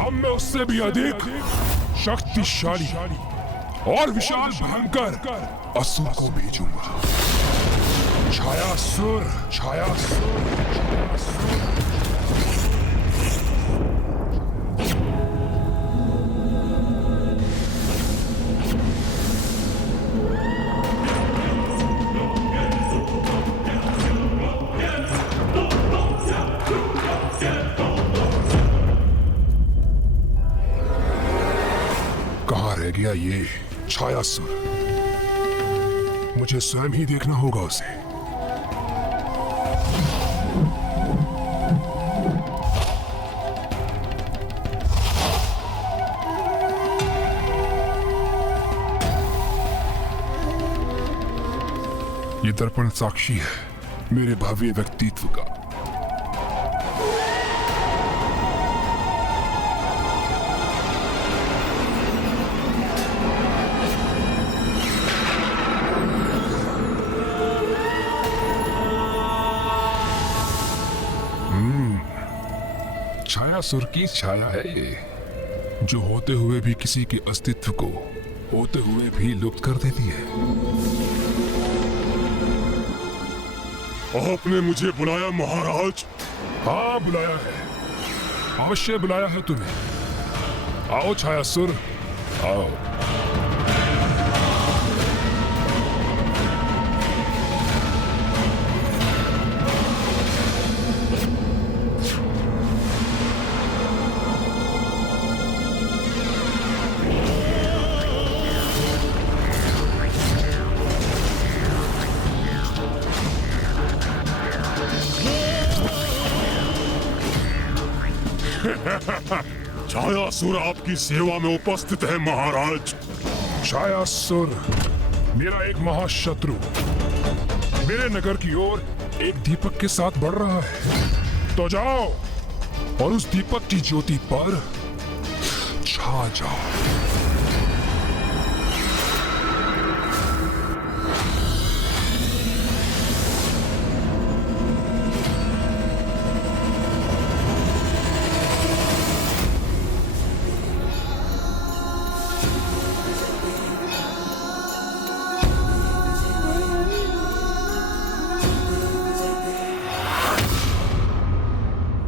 अब मैं उससे भी अधिक शक्तिशाली और विशाल भयंकर असुर को भेजूंगा। छायासुर, छायासुर, छायासुर। कहाँ रह गया ये छायासुर? मुझे स्वयं ही देखना होगा उसे। ये दर्पण साक्षी है मेरे भव्य व्यक्तित्व का। छायासुर की छाया है ये, जो होते हुए भी किसी के अस्तित्व को होते हुए भी लुप्त कर देती है। आपने मुझे बुलाया महाराज? हाँ बुलाया है, अवश्य बुलाया है तुम्हें। आओ छायासुर, आओ। छायासुर आपकी सेवा में उपस्थित है महाराज। छायासुर मेरा एक महाशत्रु मेरे नगर की ओर एक दीपक के साथ बढ़ रहा है, तो जाओ और उस दीपक की ज्योति पर छा जाओ।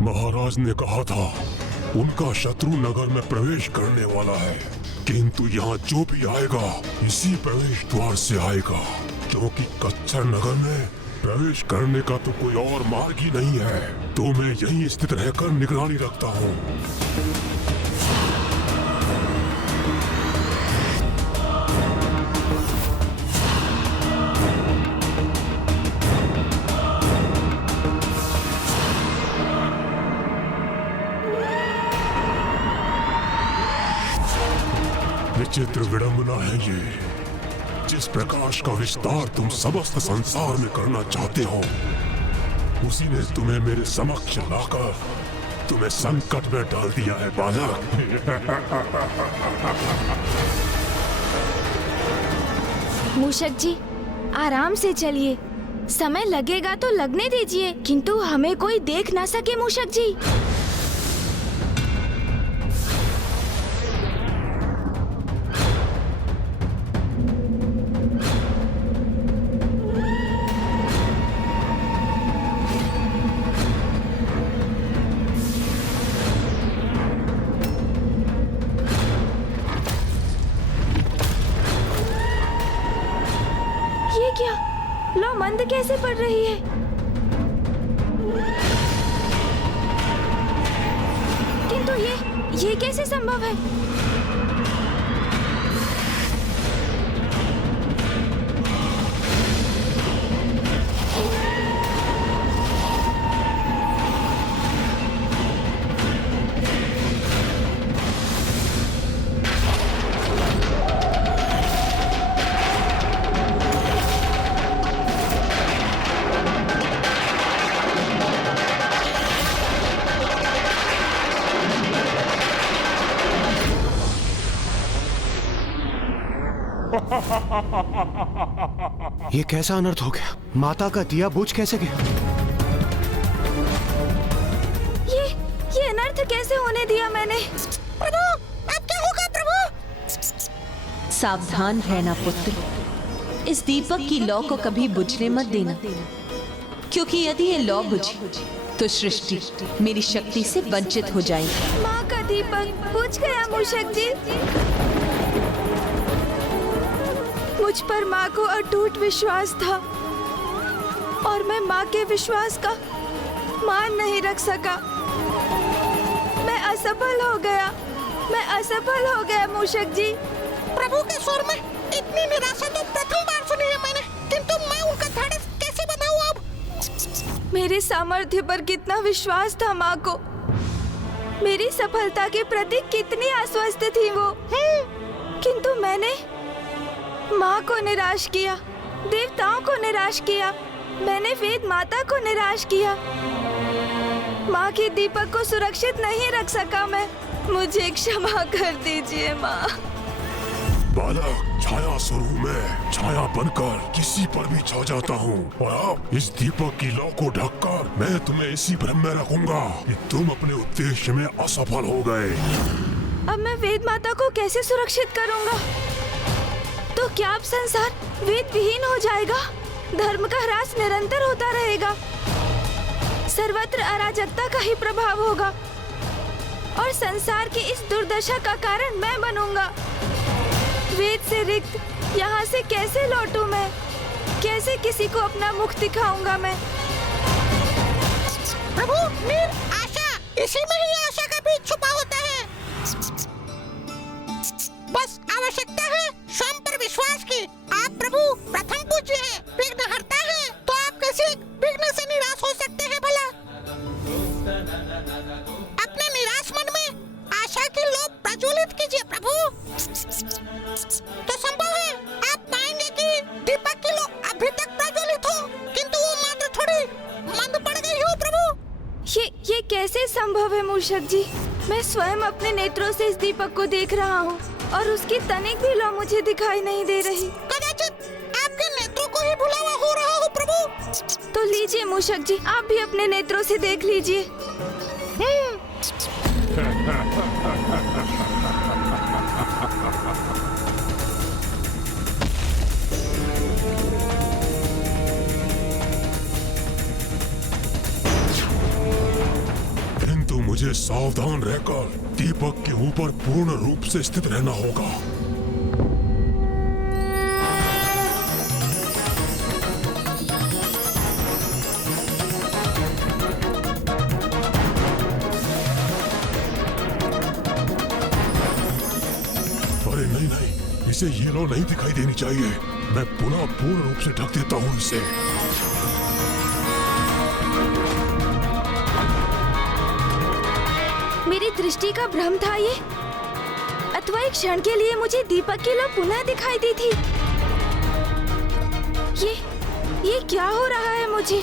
महाराज ने कहा था उनका शत्रु नगर में प्रवेश करने वाला है, किंतु यहाँ जो भी आएगा इसी प्रवेश द्वार से आएगा, क्योंकि कच्चर नगर में प्रवेश करने का तो कोई और मार्ग ही नहीं है। तो मैं यहीं स्थित रहकर निगरानी रखता हूँ। विचित्र विडंबना है ये, जिस प्रकाश का विस्तार तुम समस्त संसार में करना चाहते हो, उसी ने तुम्हें मेरे समक्ष लाकर तुम्हें संकट में डाल दिया है बालक। मूषक जी आराम से चलिए, समय लगेगा तो लगने दीजिए, किंतु हमें कोई देख ना सके मूषक जी। क्या लो मंद कैसे पड़ रही है? किंतु ये कैसे संभव है? ये कैसा अनर्थ हो गया? माता का दिया बुझ कैसे गया? ये अनर्थ कैसे होने दिया मैंने? प्रभु, अब क्या होगा प्रभु? सावधान रहना पुत्र, इस दीपक की लौ को कभी बुझने मत देना, क्योंकि यदि ये लौ बुझी तो सृष्टि मेरी शक्ति से वंचित हो जाएगी। माँ का दीपक बुझ गया मूषक जी। मुझ पर माँ को अटूट विश्वास था और मैं माँ के विश्वास का मान नहीं रख सका। मैं असफल हो गया मूषक जी। प्रभु के स्वर में इतनी निराशा तो प्रथम बार सुनी है मैंने, किंतु मैं उनका ढाढ़स कैसे बनाऊं अब? मेरे सामर्थ्य पर कितना विश्वास था माँ को, मेरी सफलता के प्रति कितनी आश्वस्त थी वो। किंतु मैंने माँ को निराश किया, देवताओं को निराश किया, मैंने वेद माता को निराश किया। माँ के दीपक को सुरक्षित नहीं रख सका मैं। मुझे क्षमा कर दीजिए माँ। बालक, छाया स्वरूप में छाया बनकर किसी पर भी छा जाता हूँ और अब इस दीपक की लौ को ढककर मैं तुम्हें इसी भ्रम में रखूंगा कि तुम अपने उद्देश्य में असफल हो गए। अब मैं वेद माता को कैसे सुरक्षित करूँगा? तो क्या अब संसार वेद विहीन हो जाएगा? धर्म का ह्रास निरंतर होता रहेगा, सर्वत्र अराजकता का ही प्रभाव होगा और संसार की इस दुर्दशा का कारण मैं बनूंगा। वेद से रिक्त यहाँ से कैसे लौटूं मैं? कैसे किसी को अपना मुख दिखाऊंगा मैं? प्रभु, आशा, इसी में ही आशा का बीज छुपा होता है। बस आवश्यकता है स्वयं पर विश्वास की। आप प्रभु प्रथम पूज्य हैं, विघ्नहर्ता हैं, तो आप कैसे विघ्न से निराश हो सकते हैं भला? अपने निराश मन में आशा की लौ प्रज्वलित कीजिए प्रभु, तो संभव है आप पाएंगे कि दीपक की लौ अभी तक प्रज्वलित हो, किंतु वो मात्र थोड़ी मंद पड़ गई हो प्रभु। ये कैसे संभव है मूषक जी? मैं स्वयं अपने नेत्रों से इस दीपक को देख रहा हूँ और उसकी तनिक भी लौ मुझे दिखाई नहीं दे रही। कदाचित आपके नेत्रों को ही भुलावा हो रहा हो प्रभु। तो लीजिए मूषक जी, आप भी अपने नेत्रों से देख लीजिए। किंतु मुझे सावधान रहकर दीपक के ऊपर पूर्ण रूप से स्थित रहना होगा। अरे नहीं, इसे ये लौ नहीं दिखाई देनी चाहिए। मैं पुनः पूर्ण रूप से ढक देता हूँ इसे। मेरी दृष्टि का भ्रम था ये, अथवा एक क्षण के लिए मुझे दीपक की लौ पुनः दिखाई दी थी। ये क्या हो रहा है मुझे?